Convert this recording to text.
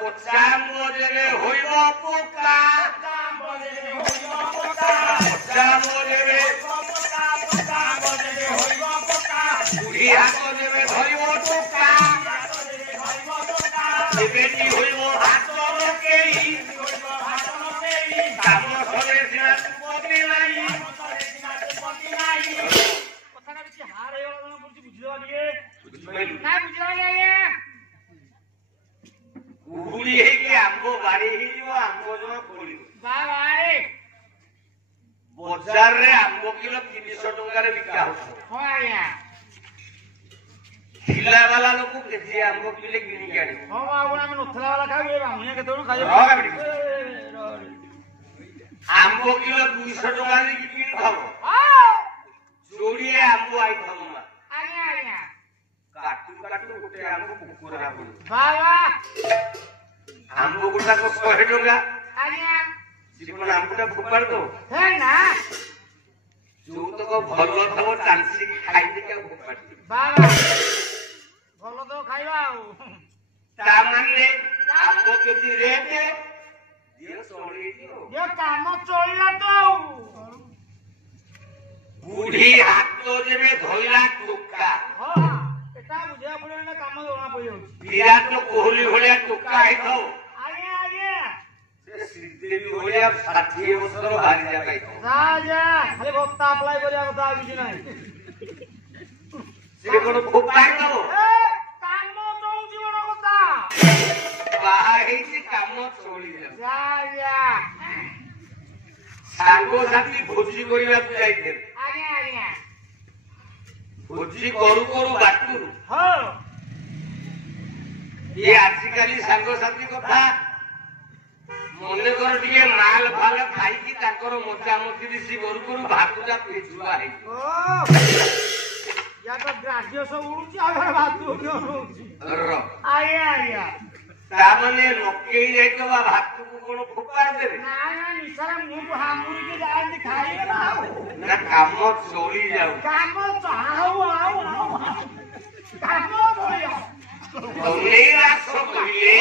পচা মজরে হইব পোকা পচা মজরে বুড়ি হাত দেবে ধরিব টোকা বেটি হইব হাত লোকেই কাম ধরে সিনা তুপতি নাই কথাটা বেশি হার হয়ে গেল বলছি বুঝিবা দিয়ে বুঝিপাইলু না বুঝিবা আজ্ঞা উহুড়ি ହେଇକି ଆମ୍ବ ବାଡି ହେଇଯିବ ଆମ୍ବ ଜମା ପଡିବ ବାବା ବଜାରରେ ଆମ୍ବ କିଲୋ 300 ଟଙ୍କାରେ ବିକା ହଉଛି ହଁ ଆଜ୍ଞା ଥିଲା ବାଲା ଲୋକ କେଜି ଆମ୍ବ କିଲେ କିଣିକି ଆଣିବ ହଁ ବାବୁ ଆମେ ନଥିଲା ବାଲା ଖାଇବୁ ଏ ବାମୁଣିଆ କେତେବେଳେ ଖାଇବୁ ଆମ୍ବ କିଲୋ 200 ଟଙ୍କା ଦେଇକି କିଣିଥବ ଯୋଡ଼ିଏ ଆମ୍ବ ଆଇଥବ ମା ଆଜ୍ଞା ଆଜ୍ଞା କାଟୁ କାଟୁ ଗୋଟେ ଆମ୍ବ କୁକୁର ହବ ବାବା ଆମ୍ବ ଗୁଡାକ 100 ଟଙ୍କା ଆଜ୍ଞା ଜୀବନ ଆମ୍ବଟା ଫୋପାଡ଼ି ଦବ ହେ ନା ଯୋଉତକ ଭଲ ଥବ ଚାନ୍ସିକି ଖାଇଦେଇକି ଆଉ ଫୋପାଡ଼ି ଦବ ବାବା ଭଲ ତ ଖାଇବା ଆଉ ତା ମାନେ ଆମ୍ବ କେଜି ରେଟ୍ ଦିଅ ଚଳିଯିବ ଏ କାମ ଚଳିଲା ତ ଆଉ ବୁଢୀ ହାତ ଯେବେ ଧଇଲା ଟୋକା ହଁ ଏଟା ବୁଝିବା ପଡିବ ନା କାମ ଜଣା ପଡିଯାଉଛି ବିରାଟ କୋହଲି ଭଳିଆ ଟୋକା ହେଇଥାଉ ଆଜ୍ଞା ଆଜ୍ଞା ସେ ଶ୍ରୀଦେବୀ ଭଳିଆ 60 ବର୍ଷର ବାହାରି ଯାଇ ଯା ଯା ଖାଲି ଭତ୍ତା ଆପ୍ଲାଏ କରିବା କଥା ଆଉ କିଛି ନାହିଁ ସେ କଣ ଫୋପାଡ଼ି ଦବ କାମ ଦଉ ଜୀବନ କଥା ବାହା ହେଇଛି କାମ ଚଳିଯାଉ ଯା ଯା ସାଙ୍ଗସାଥି ଭୋଜି କରିବାକୁ ଯାଇଥିଲେ ଆଜ୍ଞା ଆଜ୍ଞା ଭୋଜି କରୁ କରୁ ବାଟୁରୁ ହଁ ଇଏ ଆଜିକାଲି ସାଙ୍ଗସାଥି କଥା ମନେକର ଟିକେ ମାଲ ଫାଲ ଖାଇକି ତାଙ୍କର ମଜାମତିରେ ସେ କରୁ କରୁ ଭାତୁଟା ପେଜୁଆ ହେଇଛି या तो ग्राड्यस उड़ुची आ भातु उड़ुची आया आया तामने नकेई जाइतबा भातु को कोन फुपार देबे ना ना निसारा मुंह को हामुरी के जाय खाई ना ना काम चली जाऊ काम चाहू आऊ काम चली जाऊ तो नहीं राख सकले